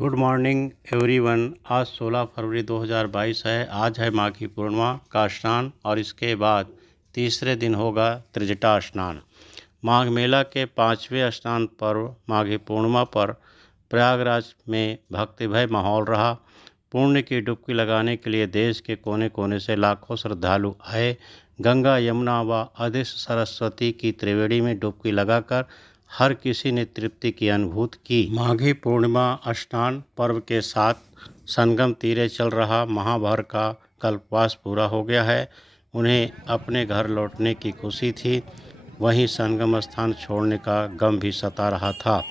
Good morning everyone. आज 16 फरवरी 2022 है। आज है माघी पूर्णिमा का स्नान और इसके बाद तीसरे दिन होगा त्रिजटा स्नान। माघ मेला के 5वें स्नान पर्व माघी पूर्णिमा पर प्रयागराज में भक्तिमय माहौल रहा। पुण्य की डुबकी लगाने के लिए देश के कोने कोने से लाखों श्रद्धालु आए। गंगा, यमुना व अदृश्य सरस्वती की त्रिवेणी में डुबकी लगाकर हर किसी ने तृप्ति की अनुभूति की। माघी पूर्णिमा स्नान पर्व के साथ संगम तीरे चल रहा महाभर का कल्पवास पूरा हो गया है। उन्हें अपने घर लौटने की खुशी थी, वहीं संगम स्थान छोड़ने का गम भी सता रहा था।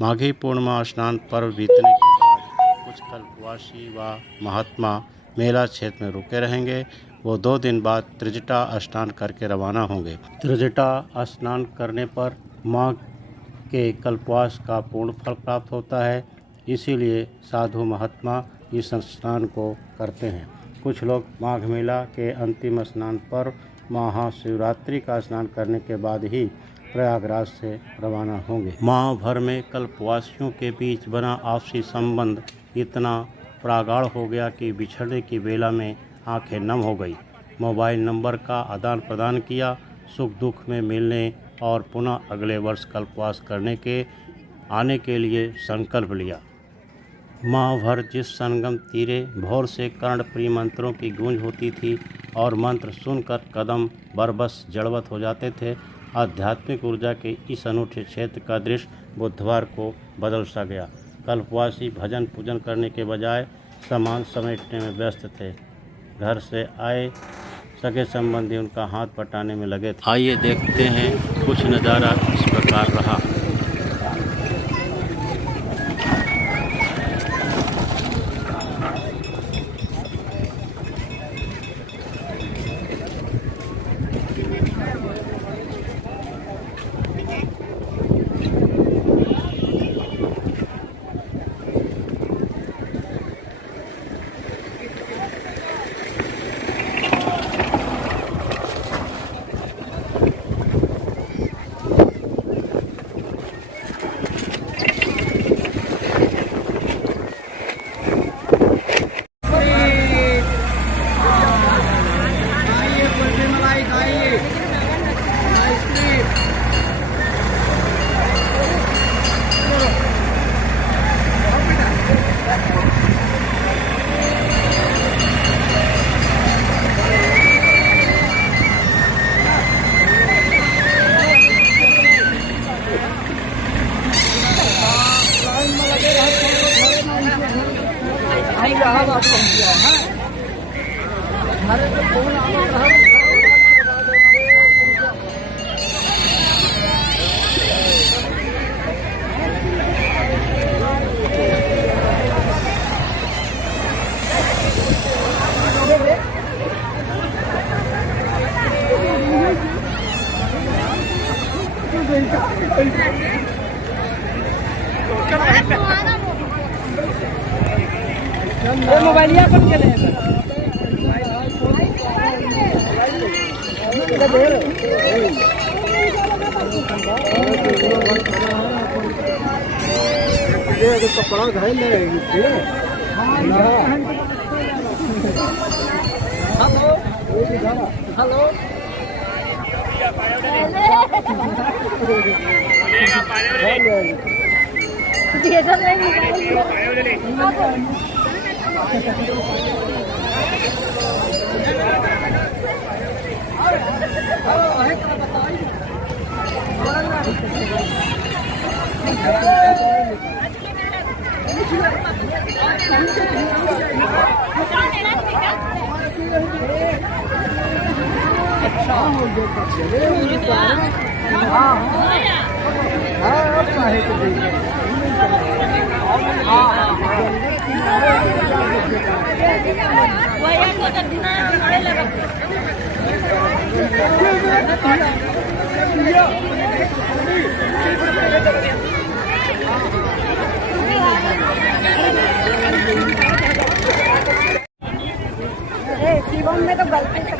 माघी पूर्णिमा स्नान पर्व बीतने के बाद कुछ कल्पवासी व महात्मा मेला क्षेत्र में रुके रहेंगे। वो 2 दिन बाद त्रिजटा स्नान करके रवाना होंगे। त्रिजटा स्नान करने पर माघ के कल्पवास का पूर्ण फल प्राप्त होता है, इसीलिए साधु महात्मा इस स्नान को करते हैं। कुछ लोग माघ मेला के अंतिम स्नान पर महाशिवरात्रि का स्नान करने के बाद ही प्रयागराज से रवाना होंगे। माह भर में कल्पवासियों के बीच बना आपसी संबंध इतना प्रगाढ़ हो गया कि बिछड़ने की बेला में आंखें नम हो गई। मोबाइल नंबर का आदान प्रदान किया, सुख दुख में मिलने और पुनः अगले वर्ष कल्पवास करने के आने के लिए संकल्प लिया। माह भर जिस संगम तीरे भोर से कर्णप्रिय मंत्रों की गूंज होती थी और मंत्र सुनकर कदम बरबस जड़वत हो जाते थे, आध्यात्मिक ऊर्जा के इस अनूठे क्षेत्र का दृश्य बुधवार को बदल सा गया। कल्पवासी भजन पूजन करने के बजाय सामान समेटने में व्यस्त थे। घर से आए सगे संबंधी उनका हाथ बटाने में लगे थे। आइए देखते हैं, कुछ नज़ारा इस प्रकार रहा। मोबाइलिया अपन के ले कपड़ा घायल हेलो शिवम में तो गलती से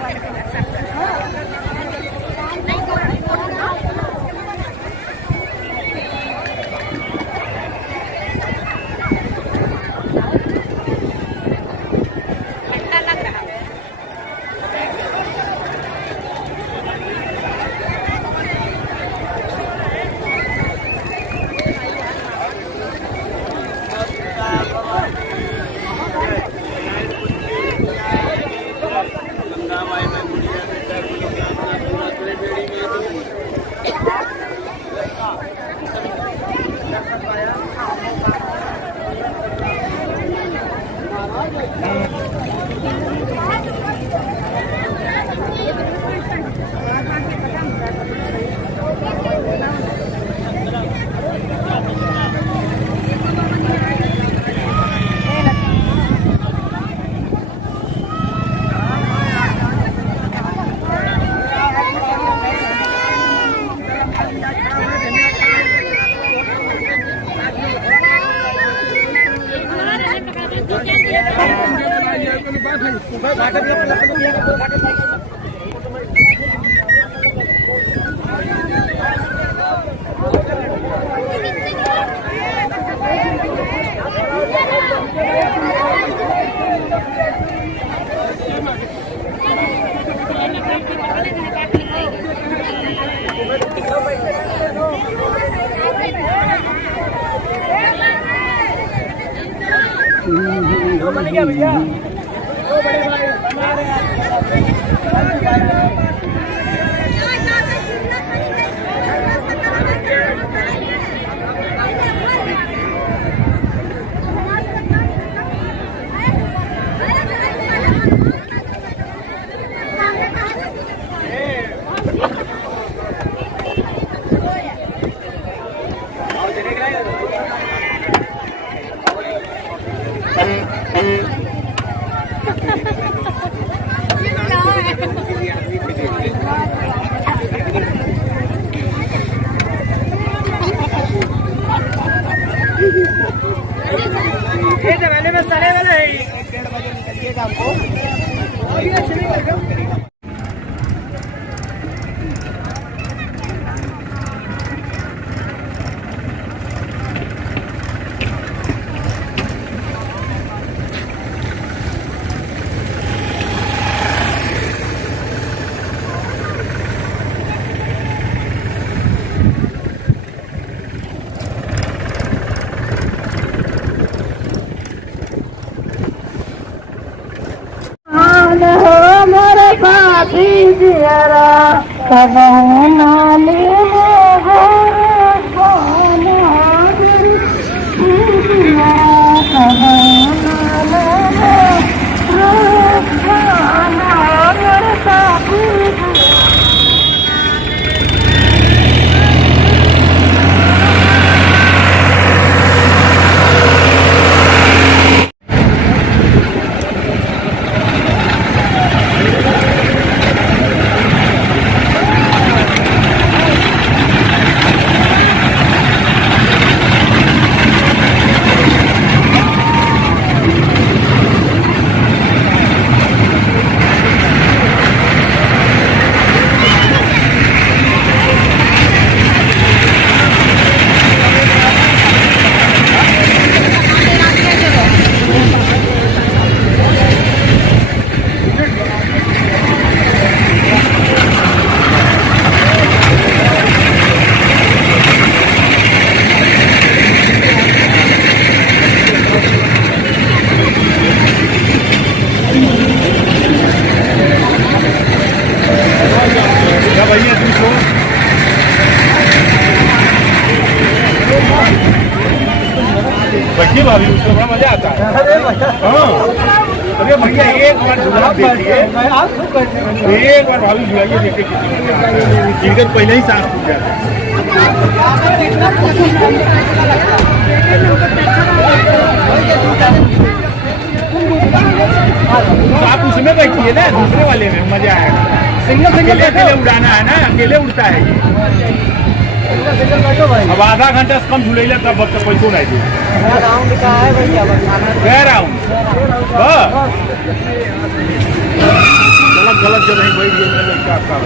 बैठिए भाभी, उसको बड़ा मजा आता है। हाँ अरे भैया एक बार झूला देखिए, एक बार भाभी झुलाइए, देखिए टिकट पहले ही साफ हो जाता है। आप उसमें बैठिए ना, दूसरे वाले में मजा आएगा। सिंगल सिंगल अकेले उड़ाना है ना, अकेले उड़ता है ये। अब आधा घंटा से कम झूलेला तब बच्चा पैसों नहीं दे। गलत जगह नहीं बैठ गई लड़का आपका।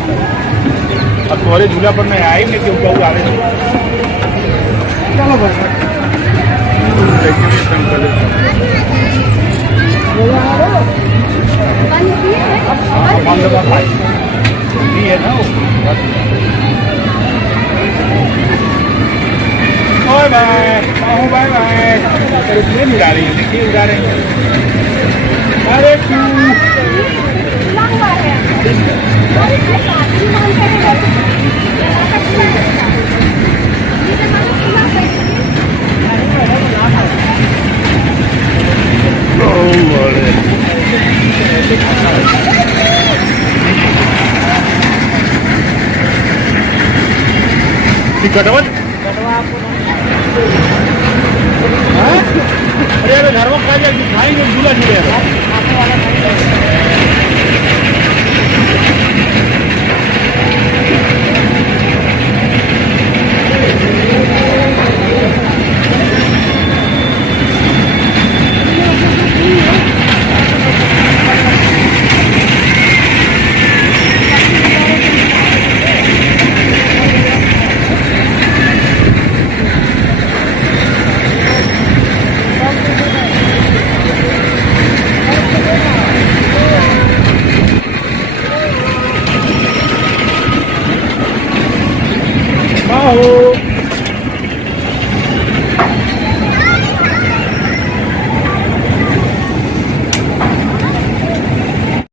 अब तुम्हारे झूला पर मैं आई नहीं क्यों कहूँ आ रहे है ना। Bye bye bye bye. Train उड़ा रही है, देखिए उड़ा रही है। अरे क्यों कटवन अरे घर में खा जाए खाई झूला झूले